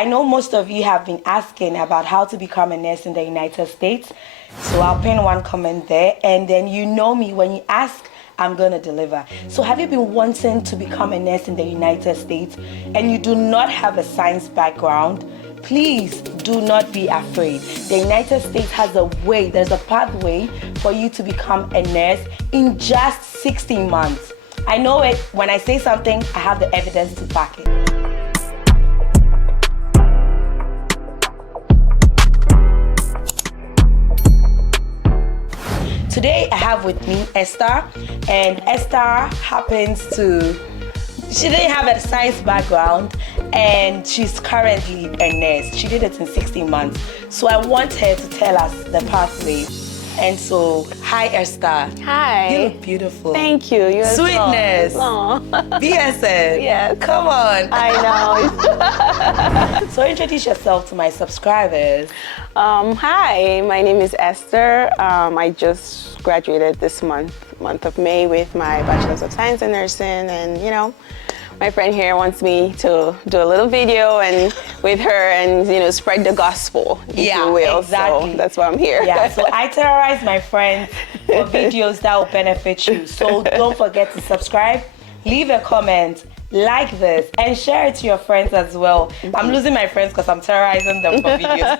I know most of you have been asking about how to become a nurse in the United States. So I'll pin one comment there. And then you know me, when you ask, I'm going to deliver. So have you been wanting to become a nurse in the United States and you do not have a science background? Please do not be afraid. The United States has a way, there's a pathway for you to become a nurse in just 16 months. I know it. When I say something, I have the evidence to back it. Today I have with me Esther, and Esther she didn't have a science background and she's currently a nurse. She did it in 16 months. So I want her to tell us the pathway. And so, hi Esther. Hi. You look beautiful. Thank you. You're Sweetness. BSN. Yes. Come on. I know. So introduce yourself to my subscribers. Hi, my name is Esther. I just graduated this month of May with my Bachelor's of Science in Nursing, and my friend here wants me to do a little video and with her and spread the gospel, if you will. Exactly. So that's why I'm here. Yeah, so I terrorize my friends for videos that will benefit you. So don't forget to subscribe, leave a comment, like this, and share it to your friends as well. I'm losing my friends because I'm terrorizing them for videos.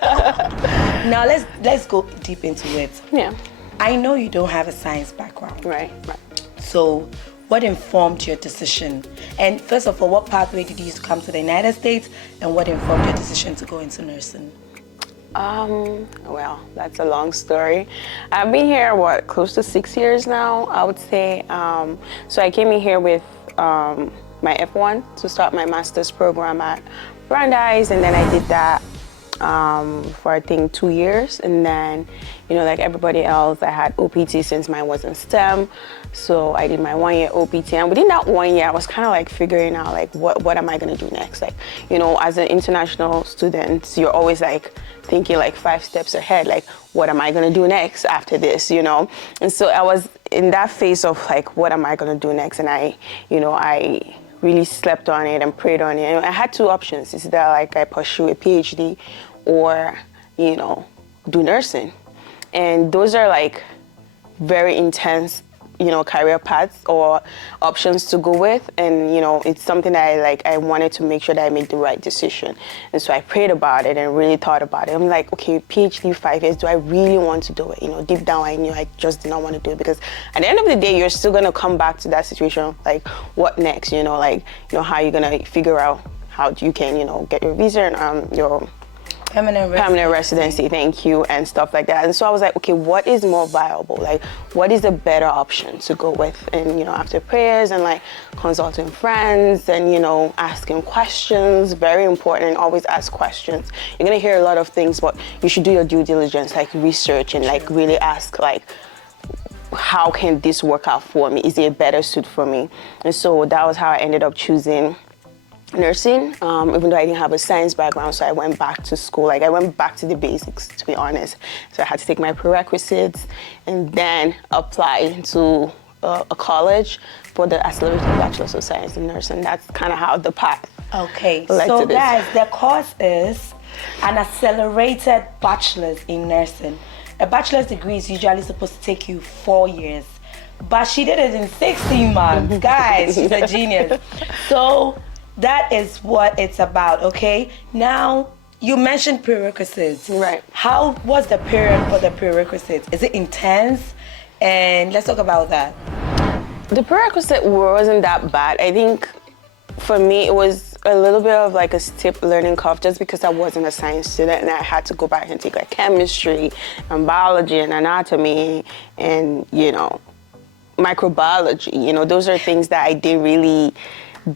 Now let's go deep into it. Yeah. I know you don't have a science background. Right. So what informed your decision? And first of all, what pathway did you use to come to the United States, and what informed your decision to go into nursing? Well, that's a long story. I've been here, close to 6 years now, I would say. So I came in here with my F1 to start my master's program at Brandeis, and then I did that for I think 2 years, and then like everybody else, I had OPT since mine was in STEM, so I did my 1 year OPT, and within that 1 year I was kind of like figuring out like what am I going to do next. Like as an international student, you're always like thinking like 5 steps ahead, like what am I going to do next after this, and so I was in that phase of like what am I going to do next, and I really slept on it and prayed on it. And I had 2 options. It's that like I pursue a PhD or, do nursing. And those are like very intense, career paths or options to go with. And, it's something that I wanted to make sure that I make the right decision. And so I prayed about it and really thought about it. I'm like, okay, PhD 5 years, do I really want to do it? Deep down I knew I just did not want to do it, because at the end of the day, you're still going to come back to that situation. Like, what next? How you're going to figure out how you can, get your visa and your permanent residency, thank you, and stuff like that. And so I was like, okay, what is more viable? Like, what is a better option to go with? And, after prayers and like consulting friends and, asking questions, very important, always ask questions. You're going to hear a lot of things, but you should do your due diligence, like research and like really ask like, how can this work out for me? Is it a better suit for me? And so that was how I ended up choosing nursing, even though I didn't have a science background. So I went back to school. Like I went back to the basics, to be honest. So I had to take my prerequisites and then apply to a college for the accelerated Bachelor's of Science in Nursing. That's kind of how the path led so to this. guys, the course is an accelerated Bachelor's in Nursing. A bachelor's degree is usually supposed to take you 4 years, but she did it in 16 months. Guys, she's a genius. So that is what it's about, okay? Now, you mentioned prerequisites. Right. How was the period for the prerequisites? Is it intense? And let's talk about that. The prerequisite wasn't that bad. I think for me, it was a little bit of like a steep learning curve, just because I wasn't a science student and I had to go back and take like chemistry and biology and anatomy and, microbiology. Those are things that I didn't really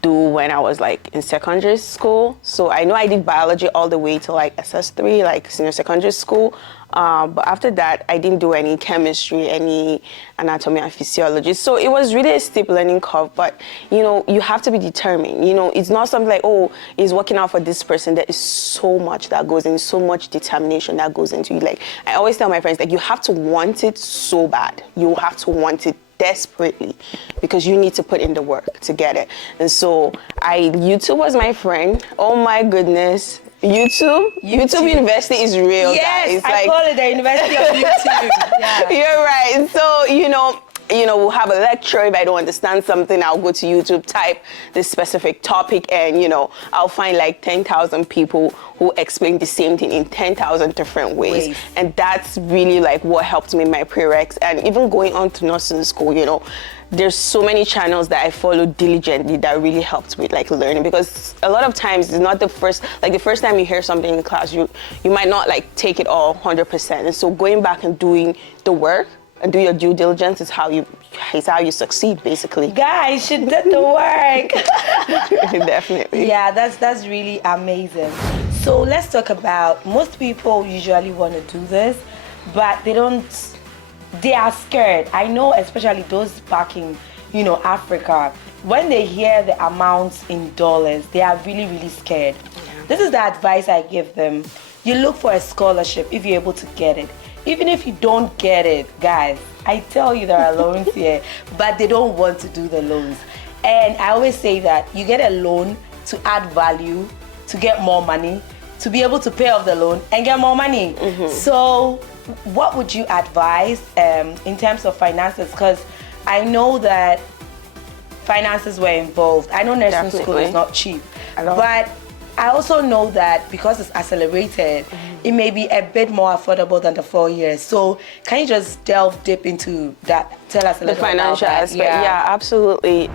do when I was like in secondary school. So I know I did biology all the way to like SS3, like senior secondary school. But after that, I didn't do any chemistry, any anatomy and physiology. So it was really a steep learning curve. But, you have to be determined. It's not something like, oh, it's working out for this person. There is so much that goes in, so much determination that goes into it. Like, I always tell my friends, like, you have to want it so bad. You have to want it desperately, because you need to put in the work to get it. And so YouTube was my friend. Oh my goodness. YouTube University is real, yes, guys. I call it the University of YouTube. Yeah. You're right. So, we'll have a lecture. If I don't understand something, I'll go to YouTube, type this specific topic, and, I'll find like 10,000 people who explain the same thing in 10,000 different ways. And that's really like what helped me in my prereqs. And even going on to nursing school, there's so many channels that I follow diligently that really helped with like learning, because a lot of times it's not the first time you hear something in class, you might not like take it all 100%. And so going back and doing the work and do your due diligence is how you succeed, basically. Guys, she did the work. Definitely. Yeah, that's really amazing. So let's talk about, most people usually want to do this, but they are scared. I know, especially those back in, Africa, when they hear the amounts in dollars, they are really, really scared. Yeah. This is the advice I give them. You look for a scholarship if you're able to get it. Even if you don't get it, guys, I tell you there are loans here, but they don't want to do the loans. And I always say that you get a loan to add value, to get more money, to be able to pay off the loan and get more money. Mm-hmm. So what would you advise in terms of finances? Because I know that finances were involved. I know nursing school is not cheap, but I also know that because it's accelerated, it may be a bit more affordable than the 4 years. So can you just delve deep into that? Tell us a little the financial about that. aspect. Yeah, absolutely.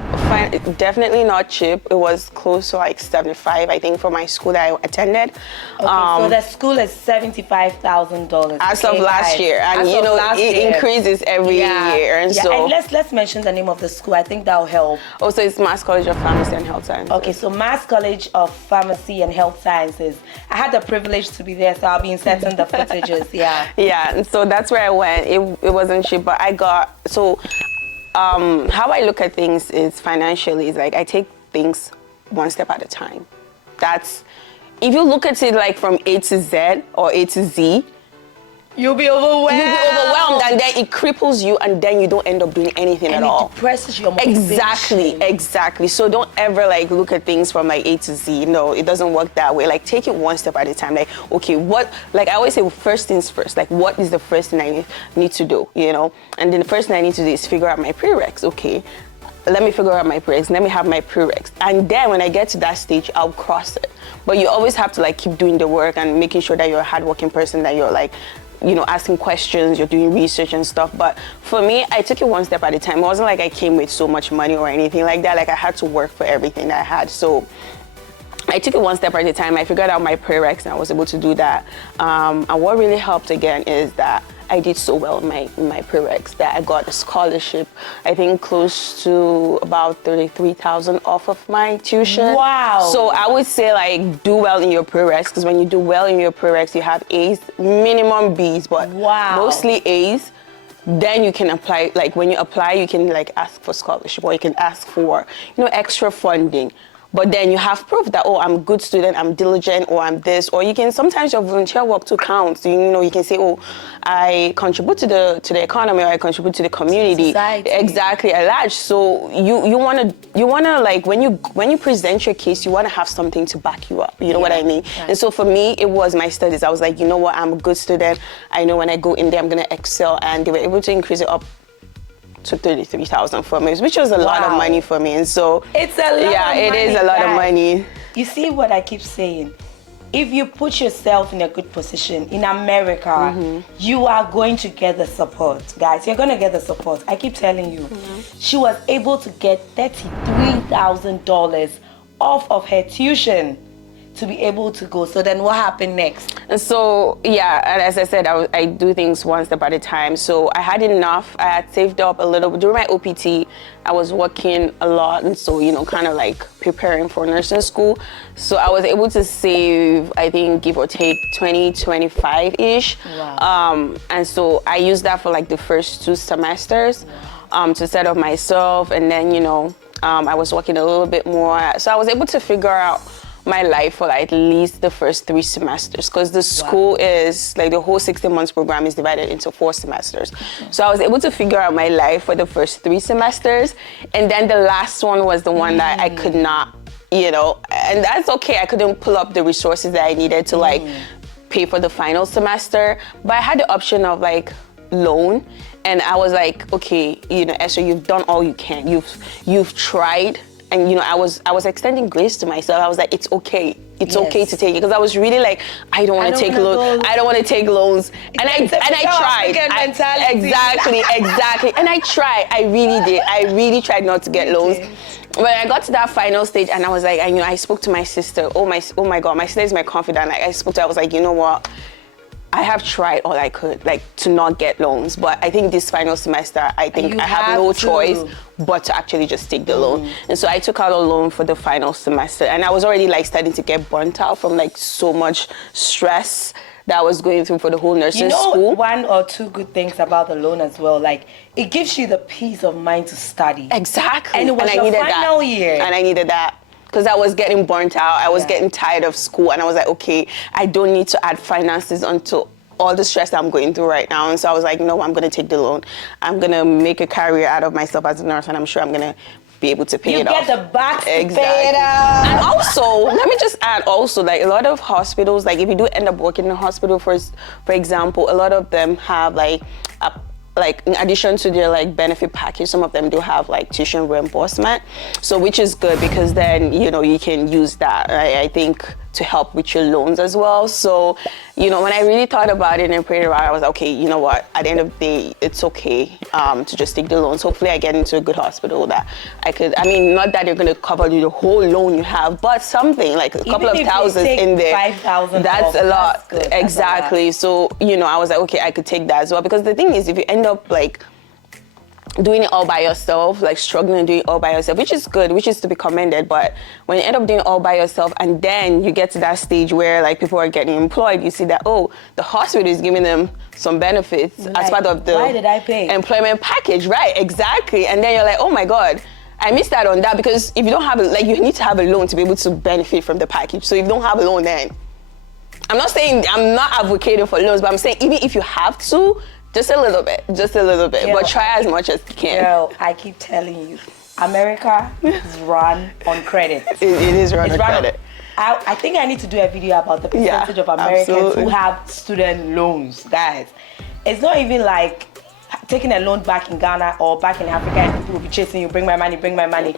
Definitely not cheap. It was close to like 75, I think, for my school that I attended. Okay, so the school is $75,000 as of last year, and it increases every year. And so, and let's mention the name of the school. I think that'll help. Also, it's Mass College of Pharmacy and Health Sciences. Okay, so Mass College of Pharmacy and Health Sciences. I had the privilege to be there, so I'll be inserting the footages. Yeah, and so that's where I went. It wasn't cheap, but I got how I look at things is financially is like I take things one step at a time. That's, if you look at it like from A to Z or A to Z, you'll be overwhelmed. And then it cripples you, and then you don't end up doing anything at all. And it depresses your motivation. Exactly. So don't ever like look at things from like A to Z. No, it doesn't work that way. Like take it one step at a time. Like, okay, I always say, first things first. Like, what is the first thing I need to do, And then the first thing I need to do is figure out my prereqs. Okay, let me figure out my prereqs. Let me have my prereqs. And then when I get to that stage, I'll cross it. But you always have to like keep doing the work and making sure that you're a hardworking person, that you're like, asking questions, you're doing research and stuff. But for me, I took it one step at a time. It wasn't like I came with so much money or anything like that. Like I had to work for everything that I had. So I took it one step at a time. I figured out my prereqs and I was able to do that. And what really helped again is that I did so well in my prereqs that I got a scholarship, I think close to about 33,000 off of my tuition. Wow. So I would say like do well in your prereqs, because when you do well in your prereqs, you have A's, minimum B's, but mostly A's. Then you can apply, like when you apply, you can like ask for scholarship, or you can ask for, extra funding. But then you have proof that, I'm a good student, I'm diligent, or I'm this, or you can, sometimes your volunteer work too counts. You can say, I contribute to the economy, or I contribute to the community. Society. Exactly, at large. So you wanna like when you present your case, you wanna have something to back you up. You know what I mean? Right. And so for me, it was my studies. I was like, you know what, I'm a good student. I know when I go in there, I'm gonna excel, and they were able to increase it up to 33,000 for me, which was a lot of money for me. And so it's a lot. Yeah, it is a lot of money. You see what I keep saying? If you put yourself in a good position in America, you are going to get the support, guys. You're going to get the support. I keep telling you. She was able to get $33,000 off of her tuition to be able to go. So then what happened next? And so, yeah, and as I said, I do things one step at a time. So I had enough. I had saved up a little bit. During my OPT, I was working a lot. And so, kind of like preparing for nursing school. So I was able to save, I think, give or take 25-ish. Wow. And so I used that for like the first 2 semesters to set up myself. And then, I was working a little bit more. So I was able to figure out my life for like at least the first 3 semesters, because the school is like the whole 16 months program is divided into 4 semesters. So I was able to figure out my life for the first 3 semesters, and then the last one was the one that I could not you know, and that's okay. I couldn't pull up the resources that I needed to like pay for the final semester, but I had the option of like loan, and I was like, okay, you know, Esther, you've done all you can. You've tried, and you know, I was extending grace to myself. I was like, it's okay. It's okay to take it, because I was really like, I don't want to take loans. I don't want to take loans, and I tried. Exactly. And I tried. I really did. I really tried not to get loans. When I got to that final stage, and I was like, I spoke to my sister. Oh my God, my sister is my confidant. Like, I spoke to her. I was like, you know what? I have tried all I could, like, to not get loans, but I think this final semester, I think I have no choice but to actually just take the loan. And so I took out a loan for the final semester, and I was already like starting to get burnt out from like so much stress that I was going through for the whole nursing school. One or two good things about the loan as well, like, it gives you the peace of mind to study. Exactly. And it was your final year. And I needed that. Because I was getting burnt out, I was getting tired of school, and I was like, okay, I don't need to add finances onto all the stress that I'm going through right now. And so I was like, no, I'm going to take the loan. I'm going to make a career out of myself as a nurse, and I'm sure I'm going to be able to pay it off. You get the box to pay it off. And also, let me just add also, like, a lot of hospitals, like, if you do end up working in a hospital, for example, a lot of them have like in addition to their like benefit package, some of them do have like tuition reimbursement, so which is good, because then, you know, you can use that, right, I think, to help with your loans as well. So, you know, when I really thought about it and prayed about it, I was like, okay, you know what, at the end of the day, it's okay to just take the loans. Hopefully I get into a good hospital that I could, I mean, not that they're going to cover the whole loan you have, but something like a couple of thousands in there. 5,000. That's a lot. Exactly. So, you know, I was like, okay, I could take that as well, because the thing is, if you end up like doing it all by yourself, like struggling doing it all by yourself, which is good, which is to be commended, but when you end up doing it all by yourself, and then you get to that stage where like people are getting employed, you see that, oh, the hospital is giving them some benefits as part of the why did I pay? Employment package, right? Exactly. And then you're like, oh my God, I missed out on that, because if you don't have you need to have a loan to be able to benefit from the package. So if you don't have a loan, then I'm not advocating for loans, but I'm saying even if you have to, just a little bit, but try as much as you can. Girl, I keep telling you, America is run on credit. It is run on credit. I think I need to do a video about the percentage of Americans who have student loans, guys. It's not even like taking a loan back in Ghana or back in Africa and people will be chasing you, bring my money.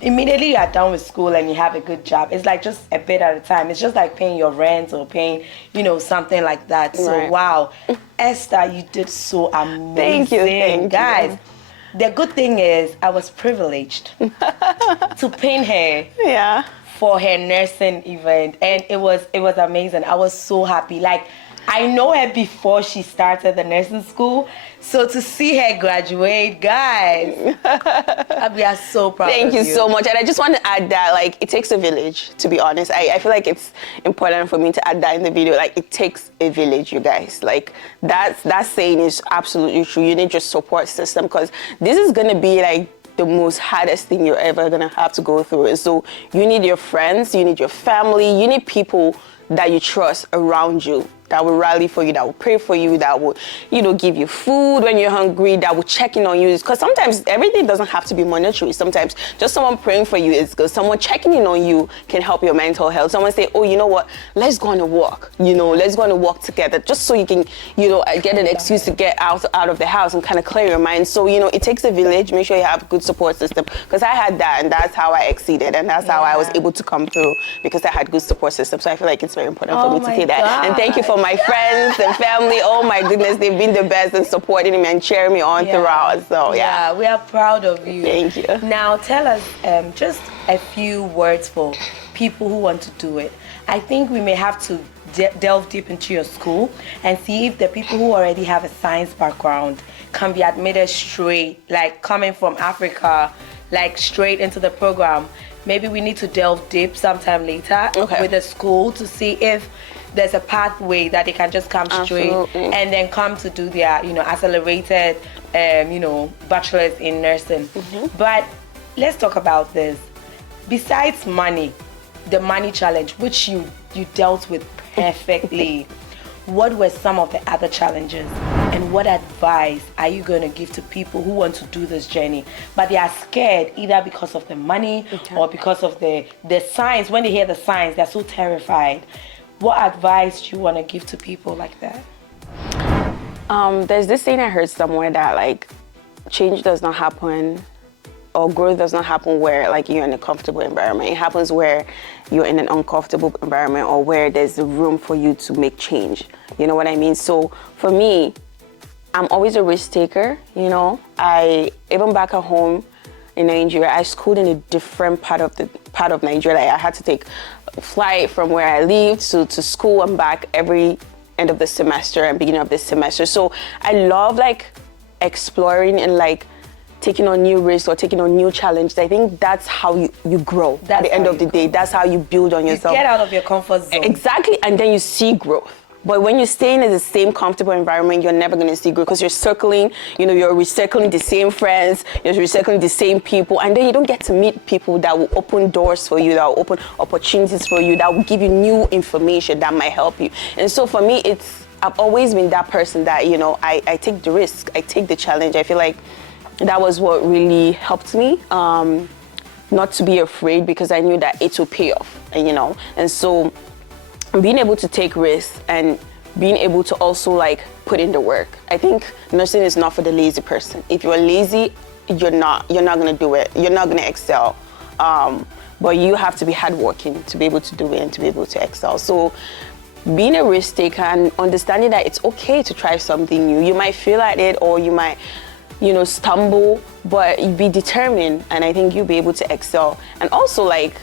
Immediately you are done with school and you have a good job. It's like just a bit at a time. It's just like paying your rent or paying, you know, something like that. So right. Wow, Esther, you did so amazing. Thank you. Guys. The good thing is I was privileged to pin her for her nursing event, and it was amazing. I was so happy. Like, I know her before she started the nursing school, so to see her graduate, guys, we are so proud of you. Thank you so much. And I just want to add that, like, it takes a village, to be honest. I feel like it's important for me to add that in the video. Like, it takes a village, you guys. Like, that saying is absolutely true. You need your support system, because this is going to be, like, the most hardest thing you're ever going to have to go through. So you need your friends, you need your family, you need people that you trust around you, that will rally for you, that will pray for you, that will, you know, give you food when you're hungry, that will check in on you. Because sometimes everything doesn't have to be monetary. Sometimes just someone praying for you is good. Someone checking in on you can help your mental health. Someone say, oh, you know what, let's go on a walk. You know, let's go on a walk together, just so you can, you know, get an excuse to get out of the house and kind of clear your mind. So, you know, it takes a village. Make sure you have a good support system. Because I had that, and that's how I exceeded, and that's how I was able to come through, because I had good support system. So I feel like it's very important for me to say that. And thank you for my friends and family. Oh my goodness, they've been the best and supporting me and cheering me on throughout. So yeah, we are proud of you. Thank you. Now tell us just a few words for people who want to do it. I think we may have to delve deep into your school and see if the people who already have a science background can be admitted straight, like coming from Africa, like straight into the program. Maybe we need to delve deep sometime later with the school to see if there's a pathway that they can just come straight and then come to do their, you know, accelerated, you know, bachelor's in nursing. But let's talk about this. Besides money, the money challenge, which you dealt with perfectly, what were some of the other challenges? And what advice are you going to give to people who want to do this journey, but they are scared either because of the money or because of the signs? When they hear the signs, they're so terrified. What advice do you want to give to people like that? There's this thing I heard somewhere that like change does not happen, or growth does not happen where like you're in a comfortable environment. It happens where you're in an uncomfortable environment, or where there's room for you to make change. You know what I mean? So for me, I'm always a risk taker. You know, even back at home in Nigeria, I schooled in a different part of Nigeria. Like, I had to take a flight from where I lived to school and back every end of the semester and beginning of the semester. So I love like exploring and like taking on new risks or taking on new challenges. I think that's how you grow. At the end of the day, that's how you build on yourself. You get out of your comfort zone. Exactly, and then you see growth. But when you're staying in the same comfortable environment, you're never going to see growth, because you're circling, you know, you're recycling the same friends, you're recycling the same people, and then you don't get to meet people that will open doors for you, that will open opportunities for you, that will give you new information that might help you. And so for me, I've always been that person that, you know, I take the risk, I take the challenge. I feel like that was what really helped me, not to be afraid, because I knew that it will pay off, and, you know, and so being able to take risks and being able to also like put in the work. I think nursing is not for the lazy person. If you're lazy, you're not gonna do it. You're not gonna excel. But you have to be hardworking to be able to do it and to be able to excel. So being a risk taker and understanding that it's okay to try something new. You might fail at it, or you might, you know, stumble, but you be determined, and I think you'll be able to excel. And also like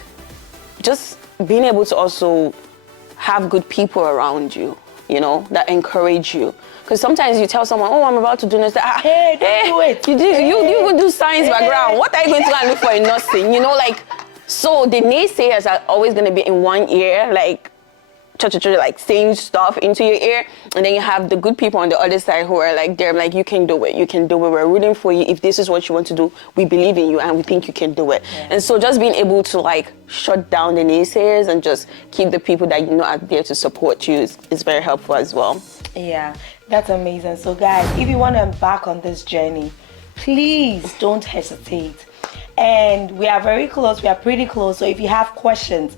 just being able to also have good people around you, you know, that encourage you. Because sometimes you tell someone, oh, I'm about to do this. Hey, do it. You go do science background. What are you going to go and look for in nursing? You know, like, so the naysayers are always going to be in one ear, like, like saying stuff into your ear, and then you have the good people on the other side who are like, they're like, you can do it, we're rooting for you. If this is what you want to do, we believe in you and we think you can do it. And so just being able to like shut down the naysayers and just keep the people that you know are there to support you is very helpful as well. Yeah, that's amazing. So guys, if you want to embark on this journey, please don't hesitate. And we are very close, we are pretty close. So if you have questions,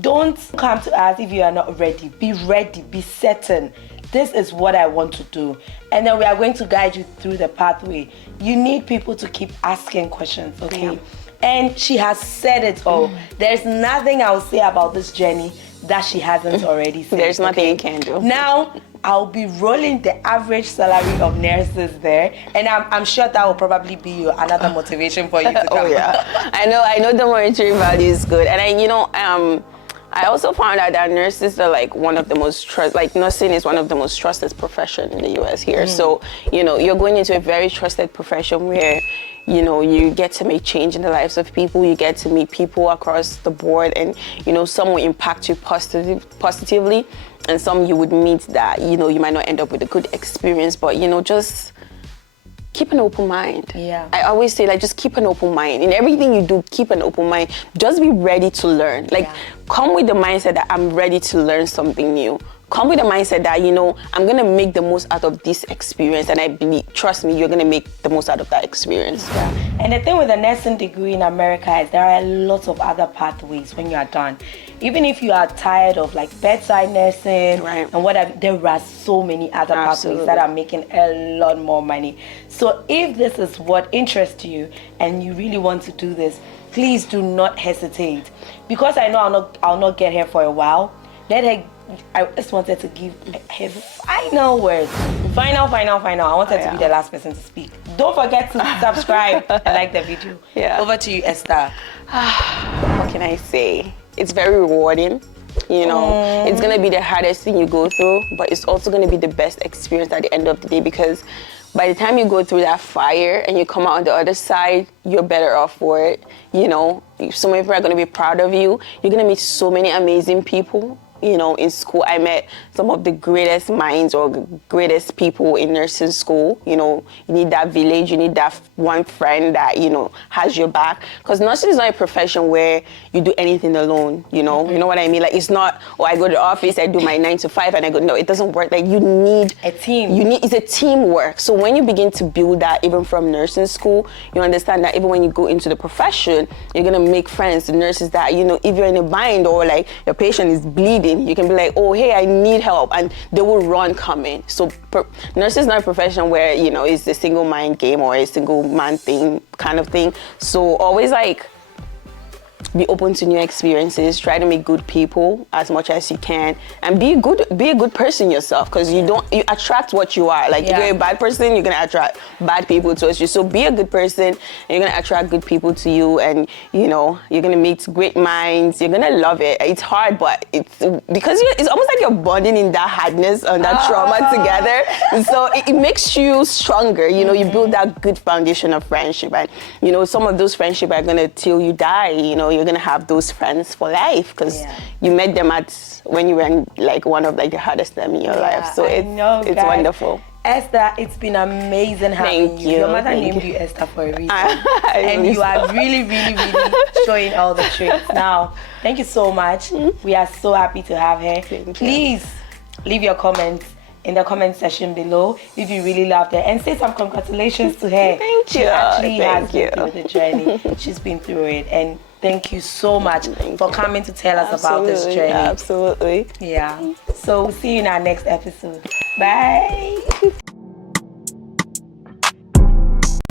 don't come to us if you are not ready. Be ready, be certain. This is what I want to do. And then we are going to guide you through the pathway. You need people to keep asking questions, okay? Yeah. And she has said it all. There's nothing I'll say about this journey that she hasn't already said. There's nothing you can do. Now, I'll be rolling the average salary of nurses there, and I'm sure that will probably be another motivation for you to come. Oh yeah, I know the monetary value is good, and I also found out that nurses are like one of the most nursing is one of the most trusted profession in the US here. So, you know, you're going into a very trusted profession where, you know, you get to make change in the lives of people, you get to meet people across the board, and, you know, some will impact you positively, and some you would meet that, you know, you might not end up with a good experience, but, you know, just keep an open mind. Yeah. I always say, like, just keep an open mind. In everything you do, keep an open mind. Just be ready to learn. Like, come with the mindset that I'm ready to learn something new. Come with the mindset that, you know, I'm going to make the most out of this experience. And I believe, trust me, you're going to make the most out of that experience. Yeah. And the thing with a nursing degree in America is there are lots of other pathways when you are done. Even if you are tired of like bedside nursing and whatever, there are so many other pathways that are making a lot more money. So if this is what interests you and you really want to do this, please do not hesitate. Because I know I'll not get here for a while. I just wanted to give her final words. Final. I wanted to be the last person to speak. Don't forget to subscribe and like the video. Yeah. Over to you, Esther. What can I say? It's very rewarding. You know, it's going to be the hardest thing you go through, but it's also going to be the best experience at the end of the day, because by the time you go through that fire and you come out on the other side, you're better off for it. You know, so many people are going to be proud of you. You're going to meet so many amazing people in school, I met some of the greatest minds or greatest people in nursing school. You need that village, you need that one friend that, has your back. Because nursing is not a profession where you do anything alone, you know what I mean? Like, it's not, I go to the office, I do my 9 to 5 and I go, no, it doesn't work. Like, you need a team. It's a teamwork. So when you begin to build that, even from nursing school, you understand that even when you go into the profession, you're going to make friends, the nurses that, if you're in a bind or like your patient is bleeding, you can be like, oh, hey, I need help. And they will run coming. So nursing is not a profession where, it's a single mind game or a single man thing kind of thing. So always like, be open to new experiences, try to meet good people as much as you can, and be a good person yourself, because you attract what you are. Like, if you're a bad person, you're gonna attract bad people towards you. So be a good person, and you're gonna attract good people to you, and you're gonna meet great minds. You're gonna love it. It's hard, but it's because it's almost like you're bonding in that hardness and that trauma together. And so it makes you stronger. You build that good foundation of friendship, and some of those friendships are gonna till you die. You're gonna have those friends for life, because you met them when you were in like one of like the hardest time in your life. So it's wonderful. Esther, it's been amazing having you. Your mother named you Esther for a reason. And you are really, really, really showing all the traits. Now, thank you so much. We are so happy to have her. Please leave your comments in the comment section below if you really loved her, and say some congratulations to her. Thank you. She actually has been through the journey. She's been through it, and thank you so much for coming to tell us about this journey. Absolutely. Yeah. So we'll see you in our next episode. Bye.